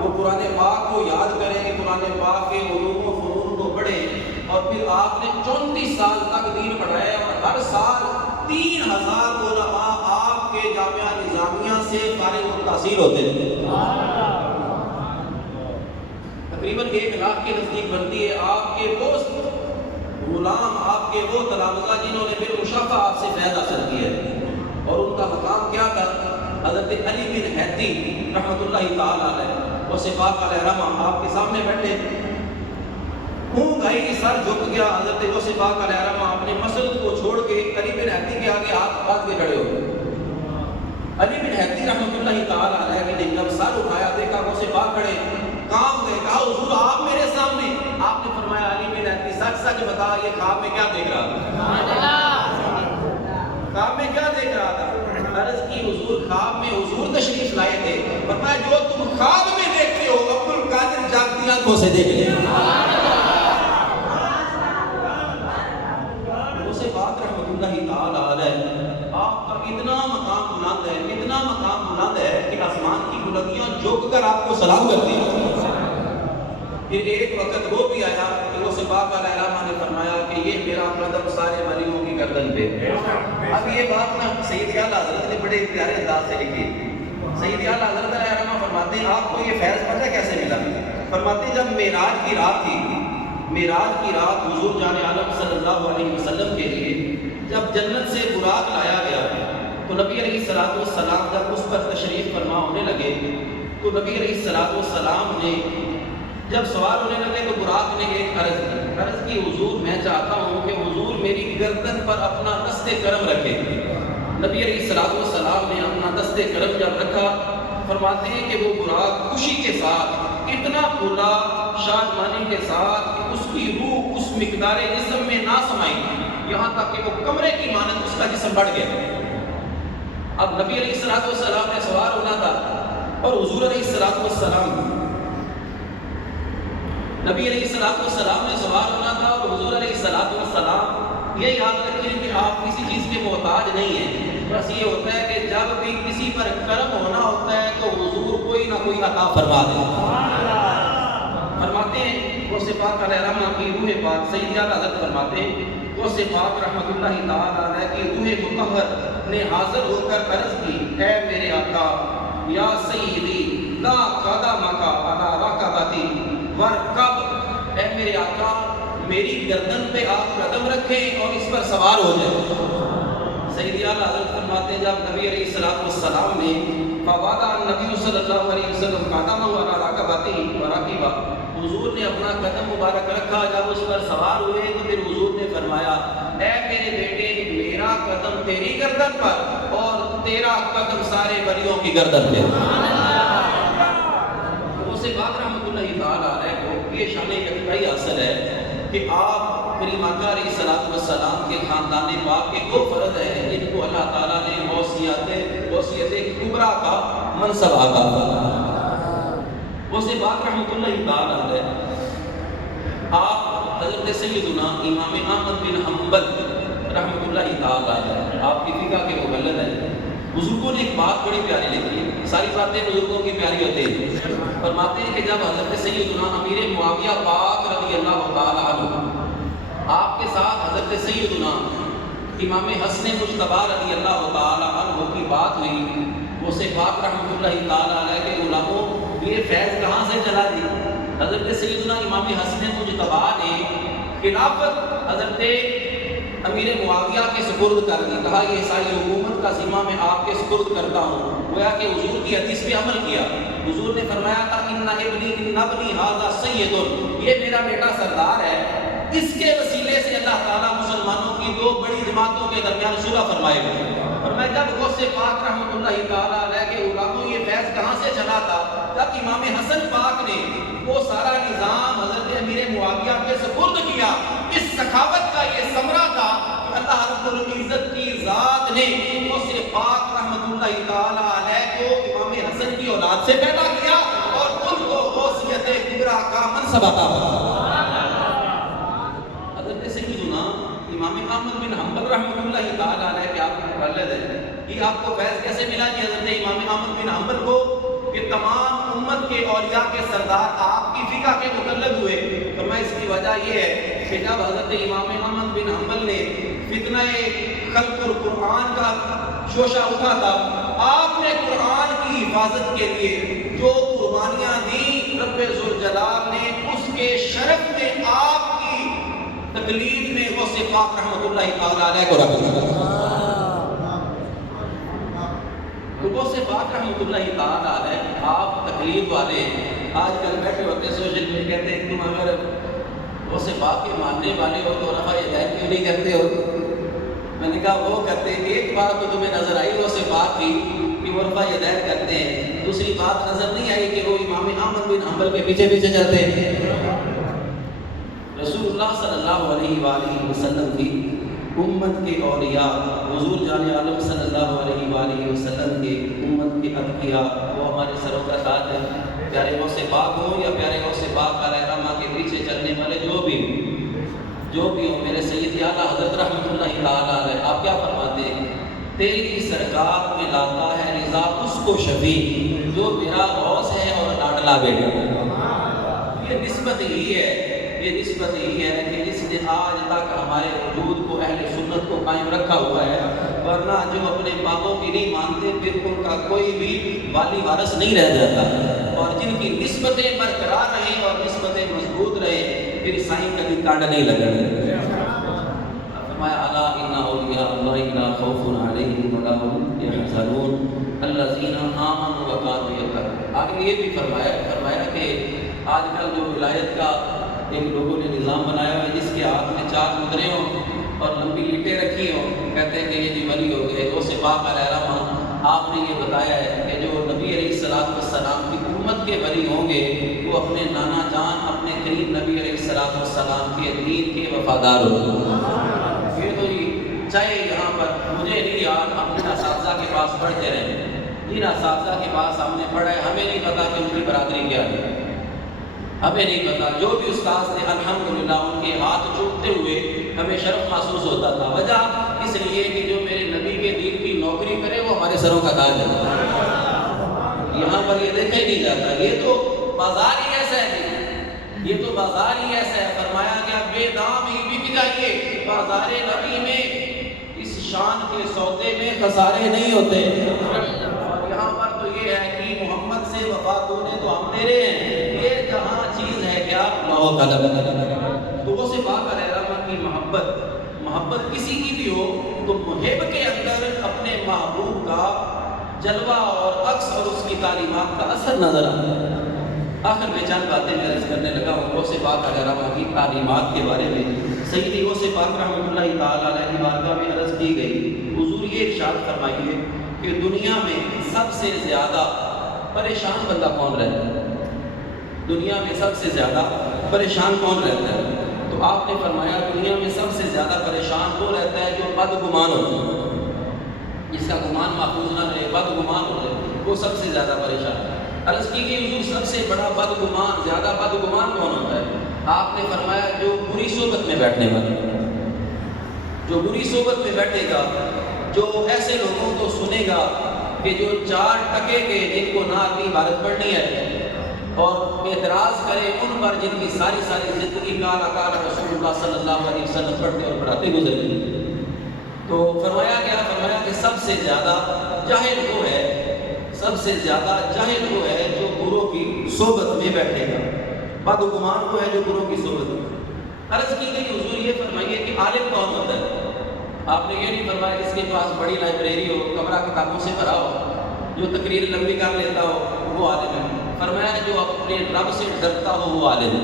وہ قرآن پاک کو یاد کریں گے، قرآن پاک کے علوم و فنون کو پڑھیں، اور پھر آپ نے 34 سال تک دین پڑھائے اور ہر سال 3000 علماء آپ کے جامعہ نظامیہ سے فارغ التحصیل ہوتے ہیں۔ تقریباً 1 لاکھ کے نزدیک بنتی ہے آپ کے وہ غلام، آپ کے وہ تلامذہ جنہوں نے بالمشافہ آپ سے فیض حاصل کیا ہے، اور ان کا مقام کیا تھا؟ حضرت علی بن حیدی رحمۃ اللہ تعالیٰ علیہ وہ صفات علیہ رحمہ آپ کے سامنے بیٹھے، ہوں گئی سر جھک گیا حضرت غوث پاک علیہ الرحمہ اپنے مسجد کو چھوڑ کے علی بن ہدی کے آگے ہاتھ باندھ کے کھڑے ہو گئے. علی بن ہدی رحمۃ اللہ تعالیٰ علیہ نے جب سر اٹھایا دیکھا غوث پاک کھڑے, کام گئے, کہا حضور آپ میرے سامنے. آپ نے فرمایا علی بن ہدی سچ سچ بتا یہ خواب میں کیا دیکھ رہا تھا؟ خواب میں کیا دیکھ رہا تھا؟ عرض کی حضور خواب میں حضور تشریف لائے تھے. فرمایا جو تم خواب میں دیکھتے ہو عبد القادر جاگتی آنکھوں سے دیکھ لیں. غوث پاک رحمۃ اللہ تعالیٰ علیہ آپ کا اتنا مقام بلند ہے, اتنا مقام بلند ہے کہ آسمان کی بلندیاں جھک کر آپ کو سلام کرتی ہیں. پھر ایک وقت وہ بھی آیا کہ غوث پاک علیہ الرحمہ نے فرمایا کہ یہ میرا قدم سارے ولیوں کی گردن پہ. اب یہ بات نا سید اعلیٰ حضرت نے بڑے پیارے انداز سے لکھی. سید اعلیٰ حضرت علیہ الرحمہ فرماتے ہیں آپ کو یہ فیض پتہ کیسے ملا؟ فرماتے ہیں جب معراج کی رات تھی, معراج کی رات حضور جان عالم صلی اللہ علیہ وسلم کے لیے جب جنت سے براق لایا گیا تو نبی علیہ الصلوۃ والسلام جب اس پر تشریف فرما ہونے لگے تو نبی علیہ الصلوۃ والسلام نے جب سوار ہونے لگے تو براق نے ایک عرض کی حضور میں چاہتا ہوں کہ حضور میری گردن پر اپنا دست کرم رکھے. نبی علیہ الصلوۃ والسلام نے اپنا دست کرم جب رکھا, فرماتے ہیں کہ وہ براق خوشی کے ساتھ اتنا پھولا شادمانی کے ساتھ کہ اس کی روح اس مقدار جسم میں نہ سمائی, یہاں تک کہ وہ کمرے کی مانند اس کا جسم بڑھ گیا. اب نبی علیہ الصلوۃ والسلام نے سوار ہونا تھا اور حضور علیہ الصلوۃ والسلام نبی علیہ الصلوۃ والسلام نے سوار ہونا تھا اور حضور علیہ الصلوۃ والسلام یہ یاد رکھیں کہ آپ کسی چیز کے محتاج نہیں ہیں. بس یہ ہوتا ہے کہ جب بھی کسی پر کرم ہونا ہوتا ہے تو حضور کوئی نہ کوئی عطا فرما دیتے ہیں. فرماتے ہیں غوث پاک علیہ الرحمہ کی روح پاک سید اعلیٰ حضرت فرماتے ہیں غوث پاک رحمۃ اللہ تعالیٰ علیہ کی روح مطہر نے حاضر ہو کر عرض کی, اے میرے آقا یا سیدی لا قدمک علی رکبتی ورکب, اے میرے آقا میری گردن پہ آپ قدم رکھیں اور اس پر سوار ہو جائیں. سید اعلیٰ حضرت فرماتے ہیں جب نبی علیہ الصلوۃ والسلام نے فوضع النبی صلی اللہ علیہ وسلم قدمہ علی رکبتی ورکب, حضور نے اپنا قدم مبارک رکھا, جب اس پر سوار ہوئے تو پھر حضور نے فرمایا اے میرے بیٹے میرا قدم تیری گردن پر اور تیرا قدم سارے ولیوں کی گردن پہ. غوث پاک رحمۃ اللہ تعالیٰ علیہ کو یہ شان یکتائی حاصل ہے کہ آپ کریم آقا علیہ الصلوۃ والسلام کے خاندان پاک کے دو فرد ہیں جن کو اللہ تعالیٰ نے غوثیت کبریٰ کا منصب عطا فرمایا. غوث پاک رحمۃ اللہ تعالیٰ علیہ آپ حضرت سیدنا امام احمد بن حنبل رحمۃ اللہ تعالیٰ علیہ آپ کی فقہ کے مقلد ہیں. بزرگوں نے ایک بات بڑی پیاری لکھی ہے, ساری باتیں بزرگوں کی پیاری ہوتی ہیں. فرماتے ہیں کہ جب حضرت سیدنا امیر معاویہ پاک رضی اللہ تعالیٰ عنہ آپ کے ساتھ حضرت سیدنا امام حسن مجتبی رضی اللہ تعالیٰ عنہ کی بات ہوئی, غوث پاک رحمۃ اللہ تعالیٰ علیہ کے علماء یہ فیض کہاں سے چلا دی؟ حضرت سیدنا امام حسن مجتبی نے خلافت حضرت امیر معاویہ کے سپرد کر دی. کہا یہ ساری حکومت کا ذمہ میں آپ کے سپرد کرتا ہوں. گویا کہ حضور کی حدیث پہ عمل کیا. حضور نے فرمایا تھا ان ابنی ھذا سید, یہ میرا بیٹا سردار ہے, اس کے وسیلے سے اللہ تعالیٰ مسلمانوں کی دو بڑی جماعتوں کے درمیان صلح فرمائے گا. اور میں جب غوث پاک رحمۃ اللہ تعالیٰ علیہ کے علماء یہ فیض کہاں سے چلا تھا, جب امام حسن پاک نے وہ سارا نظام حضرت امیر معاویہ کے سپرد کیا. اس سخاوت کا یہ ثمرہ تھا کہ اللہ رب العزت کی ذات نے غوث پاک رحمۃ اللہ تعالیٰ علیہ کو امام حسن کی اولاد سے پیدا کیا اور ان کو غوثیت کبریٰ کا منصب عطا فرمایا. حضرت سیدنا امام احمد بن حنبل رحمۃ اللہ تعالیٰ علیہ کے آپ کو مقلد ہے. یہ آپ کو فیض کیسے ملا جی حضرت امام احمد بن حنبل کو کہ تمام امت کے اولیاء کے سردار آپ کی فقہ کے مقلد ہوئے. فرمایا اس کی وجہ یہ ہے کہ جب حضرت امام احمد بن حنبل نے فتنہ خلق القرآن کا شوشہ اٹھا تھا, آپ نے قرآن کی حفاظت کے لیے جو قربانیاں دی رب ذوالجلال نے اس کے شرف میں آپ کی تقلید میں غوث پاک رحمۃ اللہ تعالیٰ علیہ کو رکھ دیا. غوث پاک رحمۃ اللہ تعالیٰ علیہ آپ تقلید والے آج کل بیٹھے ہوتے سوشل میڈیا کہتے ہیں تم اگر وہ سے پاک کے ماننے والے ہو تو رفع یدین کیوں نہیں کرتے ہو؟ میں نے کہا وہ کرتے ہیں، ایک بات تو تمہیں نظر آئی وہ سے پاک کی کہ وہ رفع یدین کرتے ہیں، دوسری بات نظر نہیں آئی کہ وہ امام احمد بن حنبل کے پیچھے پیچھے چلتے ہیں۔ رسول اللہ صلی اللہ علیہ وآلہ وسلم کی امت کے اولیاء، حضور جان عالم صلی اللہ علیہ وآلہ وسلم کے امت کے اتقیاء، وہ ہمارے سروں کا تاج ہے۔ پیارے غوث پاک ہوں یا پیارے غوث پاک علیہ رحمہ کے پیچھے چلنے والے جو بھی ہوں، میرے سید اعلیٰ حضرت رحمۃ اللہ تعالیٰ علیہ آپ کیا فرماتے ہیں؟ تیری سرکار میں لاتا ہے رضا اس کو شفیع جو میرا غوث ہے اور لاڈلا بیٹا۔ یہ نسبت ہی ہے، یہ نسبت ہی ہے کہ جس نے آج تک ہمارے وجود کو اہل سنت کو قائم رکھا ہوا ہے، ورنہ جو اپنے باپوں کی نہیں مانتے پھر ان کا کوئی بھی والی وارث نہیں رہ جاتا، اور جن کی نسبتیں برقرار رہیں اور نسبتیں مضبوط رہیں پھر سائیں کبھی کانڈ نہیں لگنے۔ فرمایا الا ان اولیاء اللہ لا خوف علیہم ولا هم يحزنون الذین آمنوا وكانوا يتقون۔ آگے یہ بھی فرمایا کہ آج کل جو ولایت کا ایک لوگوں نے نظام بنایا ہوا ہے جس کے ہاتھ میں 4 مدرے ہوں اور لمبی لٹیں رکھی ہوں، کہتے ہیں کہ یہ جی ولی ہو گئے۔ غوث پاک علیہ رحمہ آپ نے یہ بتایا ہے کہ جو نبی علیہ السلام کی امت کے ولی ہوں گے وہ اپنے نانا جان اپنے قریب نبی علیہ السلام کے دین کے وفادار ہوں گے۔ یہ تو چاہے یہاں پر مجھے نہیں یاد، ہم جن اساتذہ کے پاس پڑھتے رہے، جن اساتذہ کے پاس ہم نے پڑھا ہے، ہمیں نہیں پتا کہ ان کی برادری کیا ہے، ہمیں نہیں پتا۔ جو بھی استاد تھے الحمدللہ ان کے ہاتھ چومتے ہوئے ہمیں شرف محسوس ہوتا تھا، وجہ اس لیے کہ جو میرے نبی کے دین کی نوکری کرے وہ ہمارے سروں کا تاج ہے۔ یہاں پر یہ دیکھا ہی نہیں جاتا، یہ تو بازار ہی ایسا ہے، یہ تو بازار ہی ایسا ہے۔ فرمایا گیا بے دام ہی بک جائیے بازار نبی میں، اس شان کے سودے میں خسارے نہیں ہوتے۔ اور یہاں پر تو یہ ہے کہ محمد سے وفا تونے تو ہم تیرے ہیں، یہ جہاں چیز ہے کیا اللہ تعالیٰ۔ تو وہ سے پاک علیہ رحمہ کی محبت کسی کی بھی ہو تو محب کے اندر اپنے محبوب کا جلوہ اور عکس اور اس کی تعلیمات کا اثر نظر آتا ہے۔ آخر میں چند باتیں میں عرض کرنے لگا ہوں غوث پاک علیہ رحمہ کی تعلیمات کے بارے میں۔ سیدی غوث پاک رحمۃ اللہ تعالیٰ علیہ کی بارگاہ میں عرض کی گئی، حضور یہ ارشاد فرمائیے کہ دنیا میں سب سے زیادہ پریشان بندہ کون رہتا ہے؟ دنیا میں سب سے زیادہ پریشان کون رہتا ہے؟ تو آپ نے فرمایا دنیا میں سب سے زیادہ پریشان وہ رہتا ہے جو بدگمان ہوتا ہے، جس کا گمان محفوظ نہ رہے، بدگمان ہو جائے، وہ سب سے زیادہ پریشان ہے۔ عرض کی کہ حضور سب سے بڑا بدگمان، زیادہ بدگمان کون ہوتا ہے؟ آپ نے فرمایا جو بری صحبت میں بیٹھنے والا، جو بری صحبت میں بیٹھے گا، جو ایسے لوگوں کو سنے گا کہ جو 4 ٹکے کے جن کو نہ اپنی عبادت پڑھنی ہے اور اعتراض کرے ان پر جن کی ساری زندگی کالا کالا رسول اللہ صلی اللہ علیہ وسلم پڑھتے اور پڑھاتے گزر گئی۔ تو فرمایا کہ سب سے زیادہ جاہل وہ ہے، سب سے زیادہ جاہل وہ ہے جو گرو کی صحبت میں بیٹھے گا، بدگمان وہ ہے جو گرو کی صحبت میں۔ عرض کی گئی حضور یہ فرمائیے کہ عالم کون ہوتا ہے؟ آپ نے یہ نہیں فرمایا جس کے پاس بڑی لائبریری ہو، کمرہ کتابوں سے بھرا ہو، جو تقریر لمبی کر لیتا ہو وہ عالم ہے۔ فرمایا جو اپنے رب سے ڈرتا ہو وہ عالم ہے۔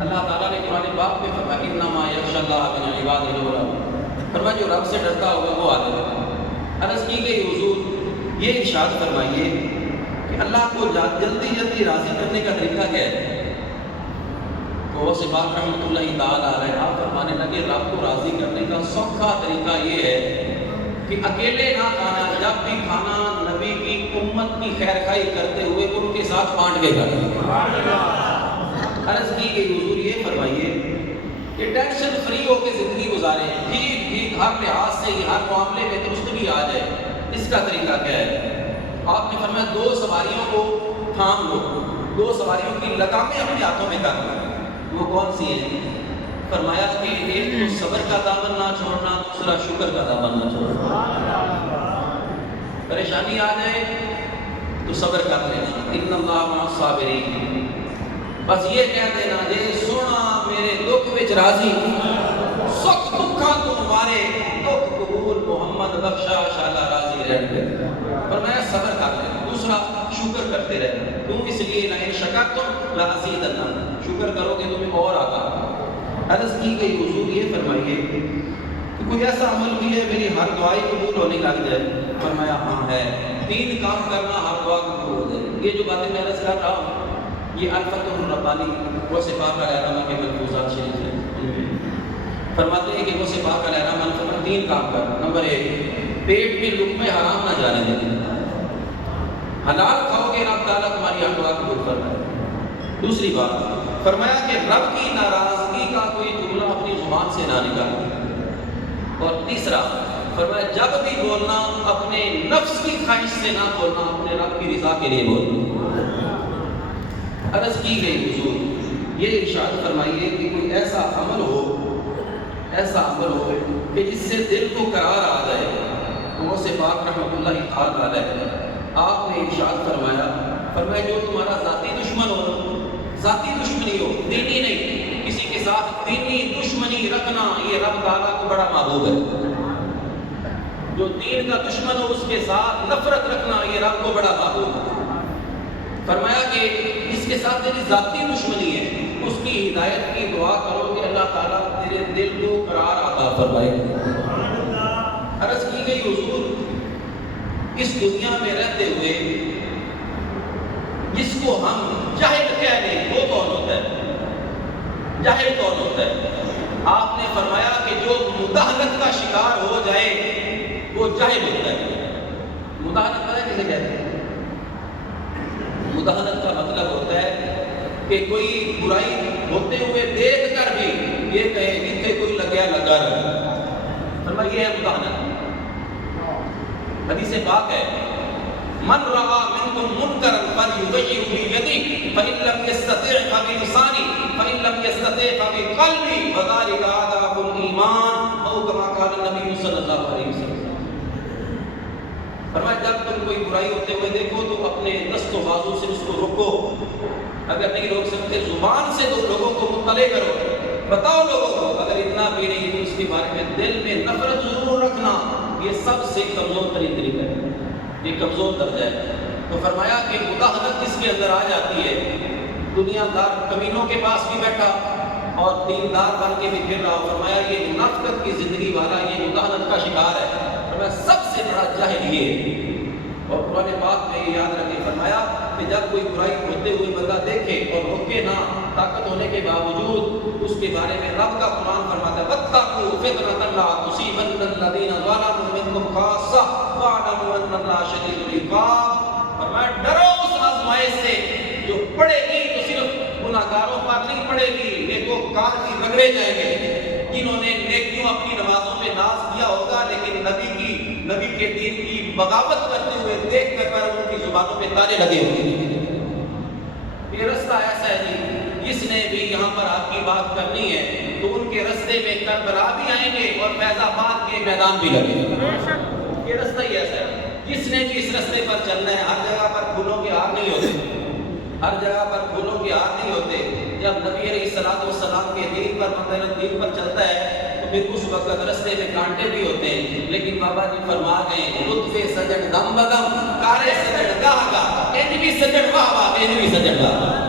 اللہ تعالیٰ نے قرآن پاک میں فرمایا انما یخشی اللہ من عبادہ العلماء، فرمایا جو رب سے ڈرتا ہوگا وہ عالم ہے۔ عرض کی گئی حضور یہ ارشاد فرمائیے کہ اللہ کو جلدی راضی کرنے کا طریقہ کیا ہے؟ تو غوث پاک رحمۃ اللہ تعالیٰ علیہ آپ فرمانے لگے رب کو راضی کرنے کا سوکھا طریقہ یہ ہے کہ اکیلے نہ کھانا، جب بھی کھانا نبی کی امت کی خیر خواہی کرتے ہوئے ان کے ساتھ بانٹ کے کھانا۔ عرض کی کہ حضور یہ فرمائیے کہ ٹینشن فری ہو کے زندگی گزاریں، ٹھیک ہر لحاظ سے ہر معاملے میں درستگی آ جائے، اس کا طریقہ کیا ہے؟ آپ نے فرمایا 2 سواریوں کو تھام لو، 2 سواریوں کی لگامیں اپنے ہاتھوں میں کر لو۔ وہ کون سی ہیں؟ فرمایا کہ ایک تو صبر کا دامن نہ چھوڑنا، دوسرا شکر کا دامن نہ چھوڑنا۔ پریشانی آ جائے تو صبر کر لینا، ان اللہ مع الصابرین، بس یہ کہہ دینا جے سونا میرے دکھ وچ راضی، سکھ دکھا تمہارے دکھ قبول محمد بخشا شالا راضی رہنے۔ فرمایا صبر کر لینا، دوسرا شکر کرتے رہنا. کیوں؟ اس لیے لئن شکرتم لازیدنکم، شکر کرو گے تمہیں اور آتا. عرض کی گئی حضور یہ فرمائیے کہ کوئی ایسا عمل بھی ہے میری ہر دعائی قبول ہونے لگ جائے؟ فرمایا ہاں ہے. 3 کام کرنا ہر دعا قبول ہو جائے. یہ جو باتیں میں عرض کر رہا ہوں یہ الفتح الربانی غوث پاک علیہ الرحمہ کے ملفوظات شریف ہیں. فرماتے ہیں کہ غوث پاک علیہ الرحمہ نے فرمایا 3 کام کر. نمبر 1، پیٹ میں لقمے حرام نہ جانے دیں. حلال کھاؤ گے رب تعالیٰ تمہاری ہر دعا قبول فرمائے. دوسری بات فرمایا کہ رب کی ناراضگی کا کوئی جملہ اپنی زبان سے نہ نکالے. اور تیسرا فرمایا جب بھی بولنا اپنے نفس کی خواہش سے نہ بولنا، اپنے رب کی رضا کے لیے بولنا. عرض کی گئی حضور یہ ارشاد فرمائیے کہ کوئی ایسا عمل ہو کہ جس سے دل کو قرار آ جائے. غوث پاک رحمۃ اللہ تعالی علیہ آپ نے ارشاد فرمایا جو تمہارا ذاتی دشمن ہو، ذاتی دشمنی ہو، دینی نہیں، کسی کے ساتھ دینی دشمنی رکھنا یہ رب تعالیٰ کو بڑا محبوب ہے. جو دین کا دشمن ہو اس کے ساتھ نفرت رکھنا یہ رب کو بڑا محبوب ہے. فرمایا کہ جس کے ساتھ تیری ذاتی دشمنی ہے اس کی ہدایت کی دعا کرو کہ اللہ تعالیٰ تیرے دل کو قرار عطا فرمائے. عرض کی گئی حضور اس دنیا میں رہتے ہوئے جس کو ہم جاہل کہہ لیں وہ کون ہوتا ہے؟ جاہل کون ہوتا ہے؟ آپ نے فرمایا کہ جو مداہنت کا شکار ہو جائے وہ جاہل ہوتا ہے. مداہنت پتہ ہے کسے کہتے ہیں؟ مداہنت کا مطلب ہوتا ہے کہ کوئی برائی ہوتے ہوئے دیکھ کر بھی یہ کہے جتنے کوئی لگیا لگا رہا. فرمایا یہ ہے مداہنت. حدیث پاک ہے من رأى منكم منكرا فليغيره بيده فإن لم يستطع فبلسانه فإن لم يستطع فبقلبه وذلك أضعف الإيمان أو كما قال النبي صلی اللہ علیہ وسلم. فرمایا جب تم کوئی برائی ہوتے ہوئے دیکھو تو اپنے دست و بازو سے اس کو روکو. اگر نہیں روک سکتے زبان سے دو لوگوں کو مطلع کرو، بتاؤ لوگوں کو. اگر اتنا بھی نہیں تو اس کے بارے میں دل میں نفرت ضرور رکھنا. یہ سب سے کمزور ترین طریقہ ہے، یہ کمزور درجہ ہے. تو فرمایا کہ مداہنت اس کے اندر آ جاتی ہے. دنیا دار کمینوں کے پاس بھی بیٹھا اور دیندار بن کے بھی پھر رہا. فرمایا یہ منافقت کی زندگی والا یہ مداہنت کا شکار ہے. فرمایا سب سے بڑا جاہل یہ ہے. اور قرآن پاک میں یہ یاد رکھے فرمایا کہ جب کوئی برائی ہوتے ہوئے بندہ دیکھے اور روکے نہ، طاقت ہونے کے باوجود اس کے بارے میں رب کا قرآن فرماتا ہے وَاتَّقُوا فِتْنَةً لَا تُصِيبَنَّ الَّذِينَ ظَلَمُوا مِنكُمْ خَاصَّةً وَاعْلَمُوا أَنَّ اللَّهَ شَدِيدُ الْعِقَابِ. فرمایا ڈرو اس آزمائش سے جو پڑے گی تو صرف گناہگاروں پر نہیں پڑے گی، نیکوکار کی رگڑے جائیں گے. جنہوں نے نیکیوں اپنی نمازوں میں ناز کیا ہوگا لیکن نبی کے دین کی بغاوت کرتے ہوئے دیکھ کر ان کی زبانوں پہ تانے لگے ہوئے. یہ رستہ ایسا ہے جی جس نے بھی یہاں پر آپ کی بات کرنی ہے تو ان کے رستے میں کربلا بھی آئیں گے اور فیض آباد کے میدان بھی لگیں گے. یہ رستہ ہی ایسا ہے. جس نے بھی اس رستے پر چلنا ہے. ہر جگہ پر پھولوں کے ہار نہیں ہوتے، ہر جگہ پر پھولوں کے ہار نہیں ہوتے. جب نبی علیہ السلام کے دین پر مطلب دین پر چلتا ہے تو پھر اس وقت رستے میں کانٹے بھی ہوتے ہیں. لیکن بابا جی فرما گئے لطف سجن دم بدم کارے سجن گاہ گاہ ان بھی سجن واہ واہ ان بھی سجن واہ.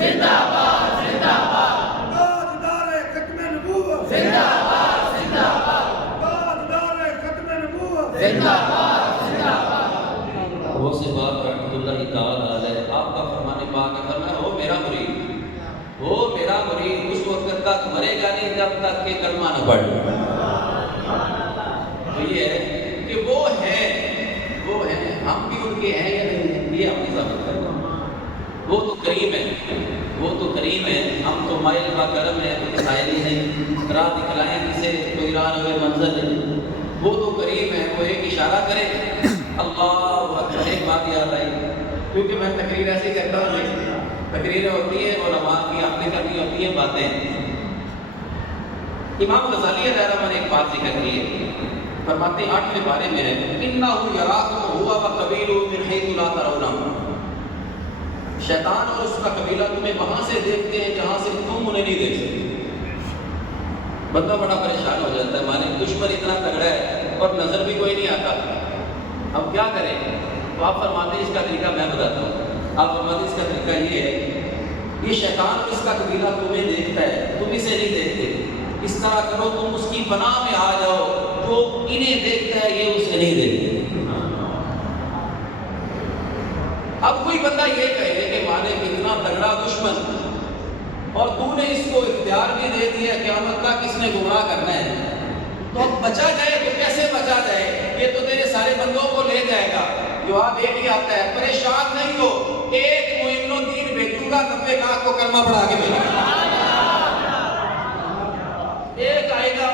زندہ باد زندہ باد تاجدار ختم نبوت زندہ باد زندہ باد تاجدار ختم نبوت زندہ باد زندہ باد. وہ سے بات رحمۃ اللہ تعالی علیہ آپ کا فرمان پاک ہے. فرمایا ہو میرا مرید اس وقت تک مرے گا نہیں جب تک کہ کلمہ نہ پڑھ. تو یہ ہے کہ وہ ہیں ہم بھی ان کے ہیں یا نہیں ہیں یہ ہم نہیں ثابت کرنا. وہ تو کریم ہے ہم تو مائل کا کرم ہے سائل ہی نہیں. راہ دکھلائیں کسے تو ایران ہوئے منزل ہے. وہ تو کریم ہے وہ ایک اشارہ کرے اللہ اکبر. ایک بات یاد آئی کیونکہ میں تقریر ایسے کرتا ہوں، تقریریں ہوتی ہیں اور علماء کی آپ نے کرنی ہوتی ہیں باتیں. امام غزالی علیہ الرحمہ نے ایک بات ذکر کی ہے. فرماتے 8ویں پارے میں ہے انه یراکم هو وقبیلہ من حیث لا ترونہم. شیطان اور اس کا قبیلہ تمہیں وہاں سے دیکھتے ہیں جہاں سے تم انہیں نہیں دیکھ سکتے. بندہ بڑا پریشان ہو جاتا ہے، مانے دشمن اتنا تگڑا ہے اور نظر بھی کوئی نہیں آتا. اب کیا کریں؟ تو آپ فرماتے ہیں اس کا طریقہ میں بتاتا ہوں. آپ فرماتے ہیں اس کا طریقہ یہ ہے، یہ شیطان اس کا قبیلہ تمہیں دیکھتا ہے، تم اسے نہیں دیکھتے. اس طرح کرو تم اس کی پناہ میں آ جاؤ، جو انہیں دیکھتا ہے یہ اسے نہیں دیکھتے. اب کوئی بندہ یہ کہے کہ مالک اتنا تگڑا دشمن اور تو نے اس کو اختیار بھی دے دیا قیامت تک اس نے گمراہ کرنا ہے، تو اب بچا جائے تو کیسے بچا جائے؟ یہ تو تیرے سارے بندوں کو لے جائے گا. جواب ایک ہی آتا ہے، پریشان نہیں ہو، ایک معین الدین بھیجوں گا، 90 لاکھ کو کلمہ پڑھا کے بھیجوں گا. ایک آئے گا.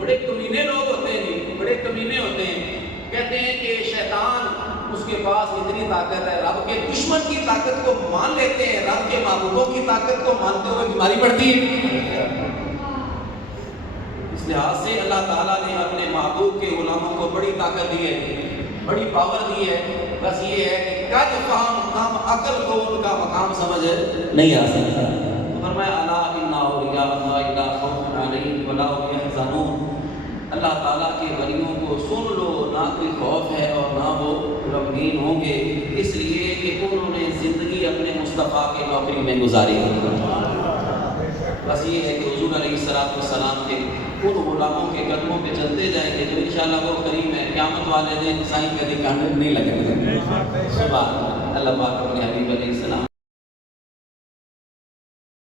بڑے کمینے لوگ ہوتے ہیں، بڑے کمینے ہوتے ہیں. کہتے ہیں کہ شیطان اس کے پاس اتنی طاقت ہے، رب کے دشمن کی طاقت کو مان لیتے ہیں، رب کے محبوبوں کی طاقت کو مانتے ہوئے بیماری پڑتی ہے. اس لحاظ سے اللہ تعالیٰ نے اپنے محبوب کے غلاموں کو بڑی طاقت دی ہے، بڑی پاور دی ہے. بس یہ ہے کہ قد فہم کم عقل کو ان کا مقام سمجھ نہیں آ سکتا. فرمایا الا ان اولیاء اللہ لا خوف علیہم ولا هم يحزنون. اللہ تعالیٰ کے ولیوں کو سن لو، نہ کوئی خوف ہے اور نہ وہ غمگین ہوں گے، اس لیے کہ انہوں نے زندگی اپنے مصطفیٰ کے نوکری میں گزاری. بس یہ ہے کہ حضور علیہ السلام کے ان غلاموں کے قدموں پہ چلتے جائیں گے جو انشاءاللہ وہ کریم ہے. قیامت والے دن سائیں کبھی کانٹے نہیں لگیں گے. سبحان اللہ. پاک اپنے حبیب علیہ السلام